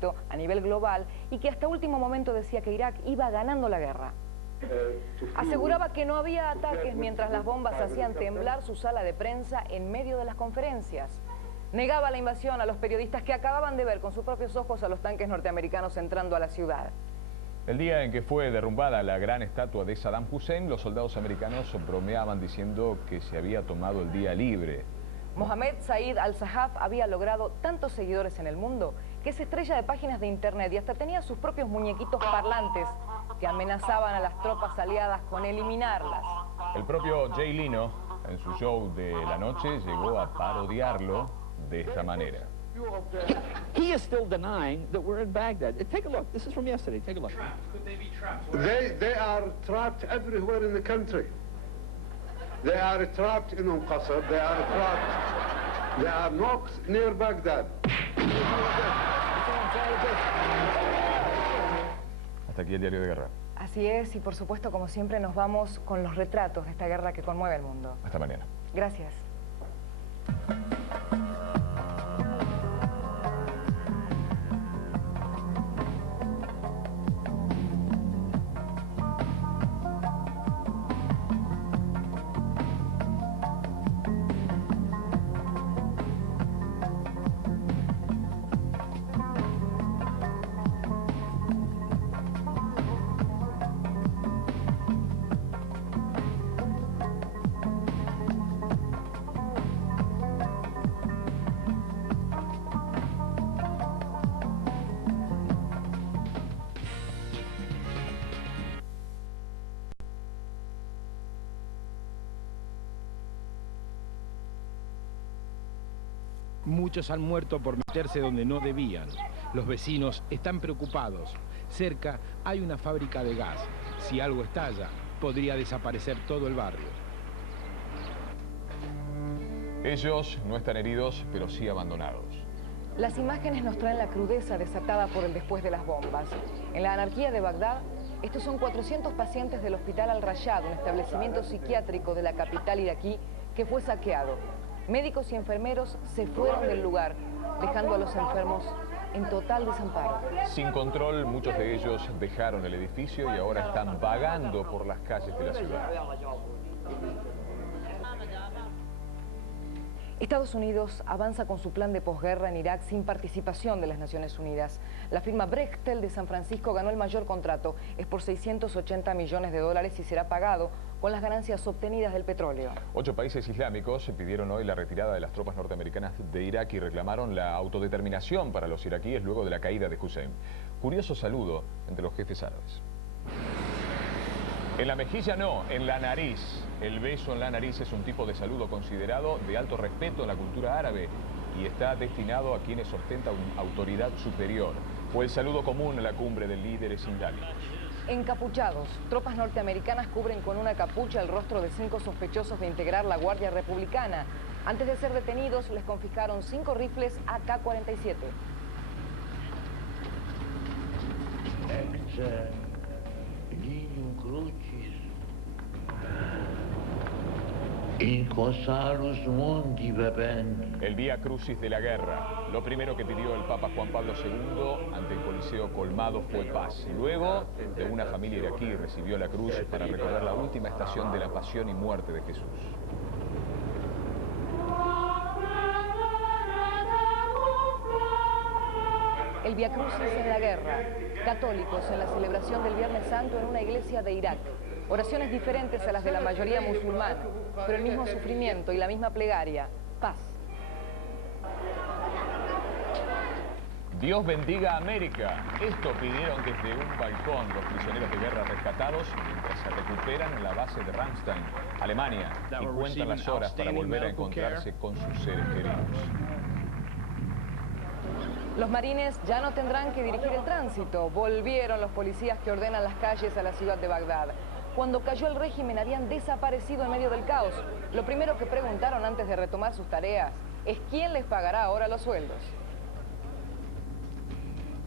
conflicto a nivel global y que hasta último momento decía que Irak iba ganando la guerra. Aseguraba que no había ataques mientras las bombas hacían temblar su sala de prensa en medio de las conferencias. Negaba la invasión a los periodistas que acababan de ver con sus propios ojos a los tanques norteamericanos entrando a la ciudad. El día en que fue derrumbada la gran estatua de Saddam Hussein, los soldados americanos bromeaban diciendo que se había tomado el día libre. Mohammed Said al-Sahaf había logrado tantos seguidores en el mundo que es estrella de páginas de internet y hasta tenía sus propios muñequitos parlantes que amenazaban a las tropas aliadas con eliminarlas. El propio Jay Leno, en su show de la noche, llegó a parodiarlo de esta manera. He is still denying that we're in Baghdad. Take a look. This is from yesterday. Take a look. Could they be trapped? They are trapped everywhere in the country. They are trapped in Qasr. They are not near Baghdad. Hasta aquí el diario de guerra. Así es, y por supuesto, como siempre, nos vamos con los retratos de esta guerra que conmueve al mundo. Hasta mañana. Gracias. Muchos han muerto por meterse donde no debían. Los vecinos están preocupados. Cerca hay una fábrica de gas. Si algo estalla, podría desaparecer todo el barrio. Ellos no están heridos, pero sí abandonados. Las imágenes nos traen la crudeza desatada por el después de las bombas. En la anarquía de Bagdad, estos son 400 pacientes del Hospital Al-Rayad, un establecimiento psiquiátrico de la capital iraquí que fue saqueado. Médicos y enfermeros se fueron del lugar, dejando a los enfermos en total desamparo. Sin control, muchos de ellos dejaron el edificio y ahora están vagando por las calles de la ciudad. Estados Unidos avanza con su plan de posguerra en Irak sin participación de las Naciones Unidas. La firma Brechtel de San Francisco ganó el mayor contrato. Es por 680 millones de dólares y será pagado con las ganancias obtenidas del petróleo. 8 países islámicos pidieron hoy la retirada de las tropas norteamericanas de Irak y reclamaron la autodeterminación para los iraquíes luego de la caída de Hussein. Curioso saludo entre los jefes árabes. En la mejilla no, en la nariz. El beso en la nariz es un tipo de saludo considerado de alto respeto en la cultura árabe y está destinado a quienes ostentan autoridad superior. Fue el saludo común en la cumbre de líderes islámicos. Encapuchados, tropas norteamericanas cubren con una capucha el rostro de 5 sospechosos de integrar la Guardia Republicana. Antes de ser detenidos, les confiscaron 5 rifles AK-47. El Vía Crucis de la guerra. Lo primero que pidió el Papa Juan Pablo II ante el Coliseo colmado fue paz. Luego, de una familia iraquí recibió la cruz para recordar la última estación de la pasión y muerte de Jesús. El Vía Crucis en la guerra. Católicos en la celebración del Viernes Santo en una iglesia de Irak. Oraciones diferentes a las de la mayoría musulmana, pero el mismo sufrimiento y la misma plegaria. Paz. Dios bendiga a América. Esto pidieron desde un balcón los prisioneros de guerra rescatados mientras se recuperan en la base de Ramstein, Alemania, y cuentan las horas para volver a encontrarse con sus seres queridos. Los marines ya no tendrán que dirigir el tránsito. Volvieron los policías que ordenan las calles a la ciudad de Bagdad. Cuando cayó el régimen habían desaparecido en medio del caos. Lo primero que preguntaron antes de retomar sus tareas es quién les pagará ahora los sueldos.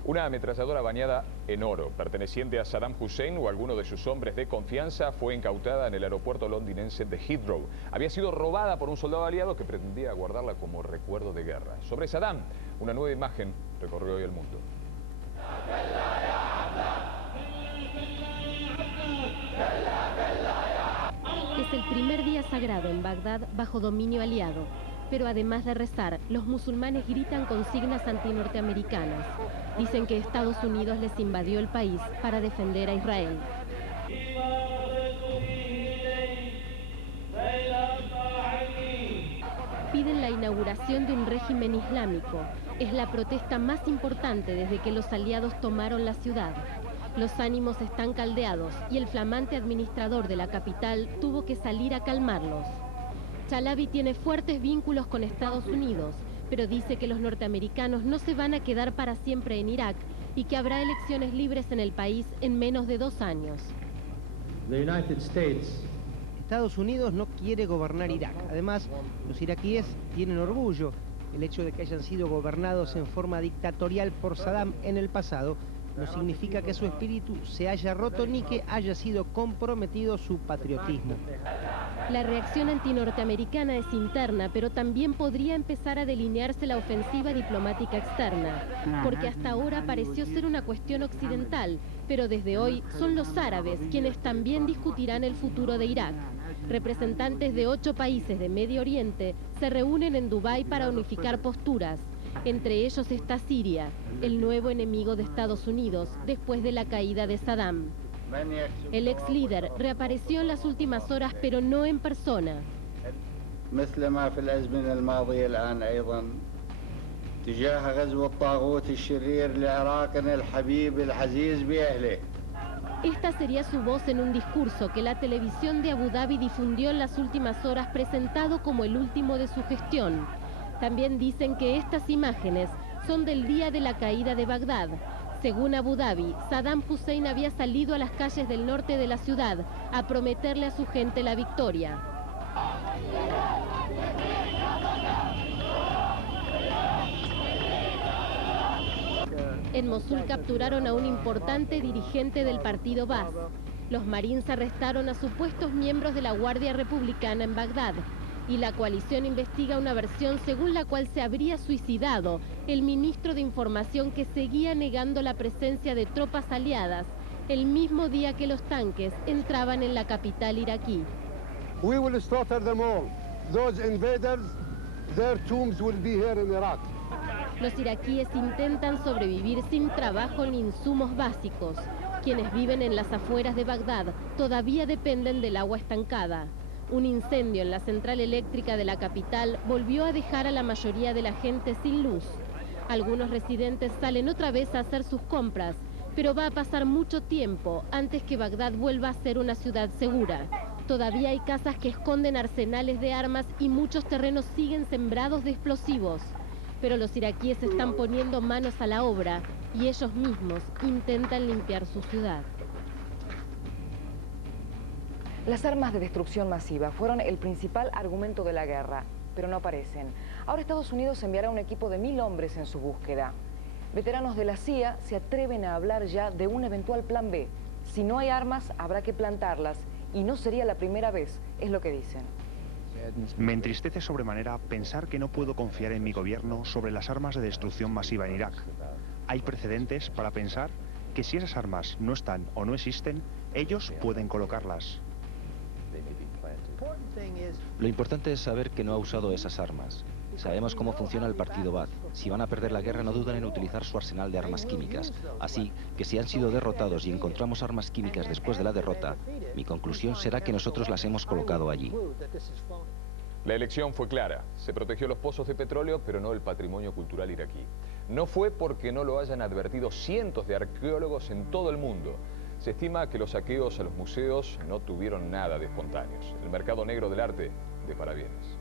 Una ametralladora bañada en oro, perteneciente a Saddam Hussein o alguno de sus hombres de confianza, fue incautada en el aeropuerto londinense de Heathrow. Había sido robada por un soldado aliado que pretendía guardarla como recuerdo de guerra. Sobre Saddam, una nueva imagen recorrió hoy el mundo. primer día sagrado en Bagdad bajo dominio aliado. Pero además de rezar, los musulmanes gritan consignas antinorteamericanas. Dicen que Estados Unidos les invadió el país para defender a Israel. Piden la inauguración de un régimen islámico. Es la protesta más importante desde que los aliados tomaron la ciudad. Los ánimos están caldeados y el flamante administrador de la capital tuvo que salir a calmarlos. Chalabi tiene fuertes vínculos con Estados Unidos, pero dice que los norteamericanos no se van a quedar para siempre en Irak y que habrá elecciones libres en el país en menos de 2 años. Estados Unidos no quiere gobernar Irak. Además, los iraquíes tienen orgullo. El hecho de que hayan sido gobernados en forma dictatorial por Saddam en el pasado no significa que su espíritu se haya roto ni que haya sido comprometido su patriotismo. La reacción antinorteamericana es interna, pero también podría empezar a delinearse la ofensiva diplomática externa, porque hasta ahora pareció ser una cuestión occidental, pero desde hoy son los árabes quienes también discutirán el futuro de Irak. Representantes de 8 países de Medio Oriente se reúnen en Dubái para unificar posturas. Entre ellos está Siria, el nuevo enemigo de Estados Unidos después de la caída de Saddam. El ex líder reapareció en las últimas horas, pero no en persona. Esta sería su voz en un discurso que la televisión de Abu Dhabi difundió en las últimas horas, presentado como el último de su gestión. También dicen que estas imágenes son del día de la caída de Bagdad. Según Abu Dhabi, Saddam Hussein había salido a las calles del norte de la ciudad a prometerle a su gente la victoria. En Mosul capturaron a un importante dirigente del partido Baaz. Los marines arrestaron a supuestos miembros de la Guardia Republicana en Bagdad. Y la coalición investiga una versión según la cual se habría suicidado el ministro de Información, que seguía negando la presencia de tropas aliadas el mismo día que los tanques entraban en la capital iraquí. We will slaughter them all. Those invaders, their tombs will be here in Iraq. Los iraquíes intentan sobrevivir sin trabajo ni insumos básicos. Quienes viven en las afueras de Bagdad todavía dependen del agua estancada. Un incendio en la central eléctrica de la capital volvió a dejar a la mayoría de la gente sin luz. Algunos residentes salen otra vez a hacer sus compras, pero va a pasar mucho tiempo antes que Bagdad vuelva a ser una ciudad segura. Todavía hay casas que esconden arsenales de armas y muchos terrenos siguen sembrados de explosivos. Pero los iraquíes están poniendo manos a la obra y ellos mismos intentan limpiar su ciudad. Las armas de destrucción masiva fueron el principal argumento de la guerra, pero no aparecen. Ahora Estados Unidos enviará un equipo de 1000 hombres en su búsqueda. Veteranos de la CIA se atreven a hablar ya de un eventual plan B. Si no hay armas, habrá que plantarlas, y no sería la primera vez, es lo que dicen. Me entristece sobremanera pensar que no puedo confiar en mi gobierno sobre las armas de destrucción masiva en Irak. Hay precedentes para pensar que si esas armas no están o no existen, ellos pueden colocarlas. Lo importante es saber que no ha usado esas armas. Sabemos cómo funciona el partido Baaz. Si van a perder la guerra, no dudan en utilizar su arsenal de armas químicas. Así que si han sido derrotados y encontramos armas químicas después de la derrota, mi conclusión será que nosotros las hemos colocado allí. La elección fue clara. Se protegió los pozos de petróleo, pero no el patrimonio cultural iraquí. No fue porque no lo hayan advertido cientos de arqueólogos en todo el mundo. Se estima que los saqueos a los museos no tuvieron nada de espontáneos. El mercado negro del arte de parabienes.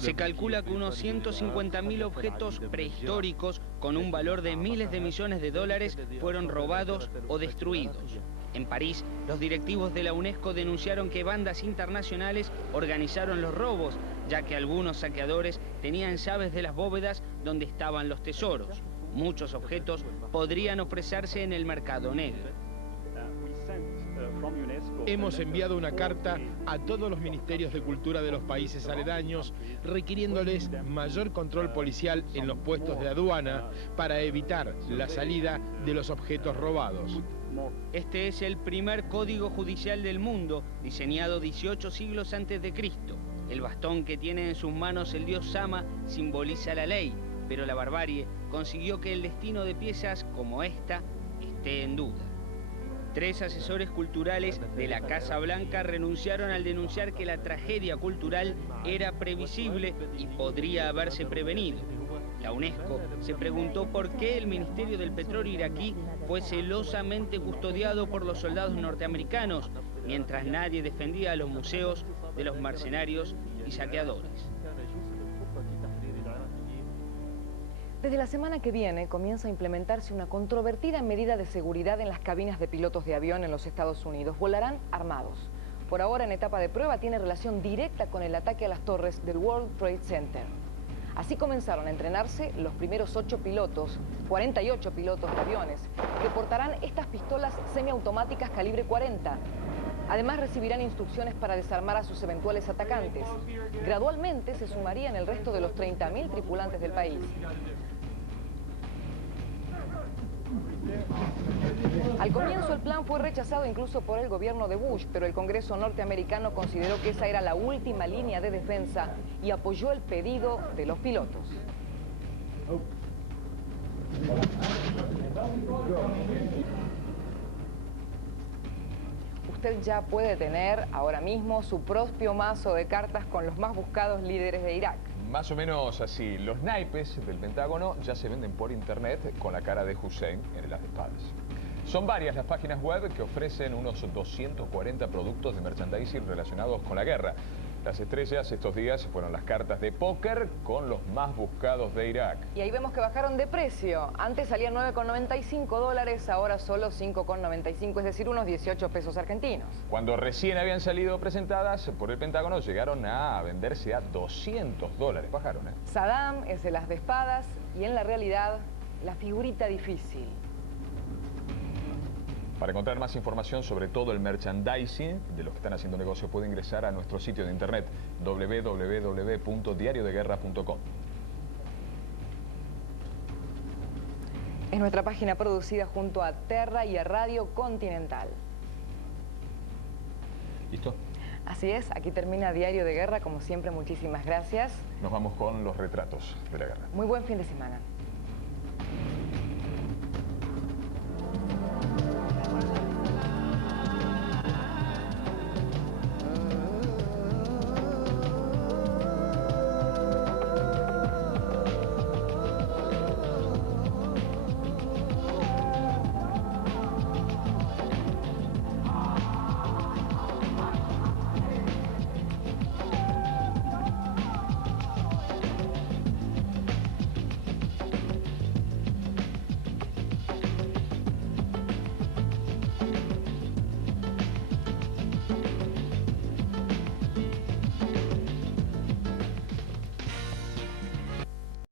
Se calcula que unos 150.000 objetos prehistóricos con un valor de miles de millones de dólares fueron robados o destruidos. En París, los directivos de la UNESCO denunciaron que bandas internacionales organizaron los robos, ya que algunos saqueadores tenían llaves de las bóvedas donde estaban los tesoros. Muchos objetos podrían ofrecerse en el mercado negro. Hemos enviado una carta a todos los ministerios de cultura de los países aledaños requiriéndoles mayor control policial en los puestos de aduana para evitar la salida de los objetos robados. Este es el primer código judicial del mundo, diseñado 18 siglos antes de Cristo. El bastón que tiene en sus manos el dios Sama simboliza la ley, pero la barbarie consiguió que el destino de piezas como esta esté en duda. 3 asesores culturales de la Casa Blanca renunciaron al denunciar que la tragedia cultural era previsible y podría haberse prevenido. La UNESCO se preguntó por qué el Ministerio del Petróleo iraquí fue celosamente custodiado por los soldados norteamericanos, mientras nadie defendía a los museos de los mercenarios y saqueadores. Desde la semana que viene comienza a implementarse una controvertida medida de seguridad en las cabinas de pilotos de avión en los Estados Unidos. Volarán armados. Por ahora, en etapa de prueba, tiene relación directa con el ataque a las torres del World Trade Center. Así comenzaron a entrenarse los primeros 8 pilotos, 48 pilotos de aviones, que portarán estas pistolas semiautomáticas calibre 40. Además, recibirán instrucciones para desarmar a sus eventuales atacantes. Gradualmente se sumarían el resto de los 30.000 tripulantes del país. Al comienzo el plan fue rechazado incluso por el gobierno de Bush, pero el Congreso norteamericano consideró que esa era la última línea de defensa y apoyó el pedido de los pilotos. Usted ya puede tener ahora mismo su propio mazo de cartas con los más buscados líderes de Irak. Más o menos así. Los naipes del Pentágono ya se venden por internet con la cara de Hussein en las espadas. Son varias las páginas web que ofrecen unos 240 productos de merchandising relacionados con la guerra. Las estrellas estos días fueron las cartas de póker con los más buscados de Irak. Y ahí vemos que bajaron de precio. Antes salían $9,95, ahora solo $5,95, es decir, unos 18 pesos argentinos. Cuando recién habían salido presentadas por el Pentágono, llegaron a venderse a $200. Bajaron, ¿eh? Saddam es el as de espadas y en la realidad, la figurita difícil. Para encontrar más información sobre todo el merchandising de los que están haciendo negocio, puede ingresar a nuestro sitio de internet www.diariodeguerra.com. Es nuestra página producida junto a Terra y a Radio Continental. ¿Listo? Así es, aquí termina Diario de Guerra. Como siempre, muchísimas gracias. Nos vamos con los retratos de la guerra. Muy buen fin de semana.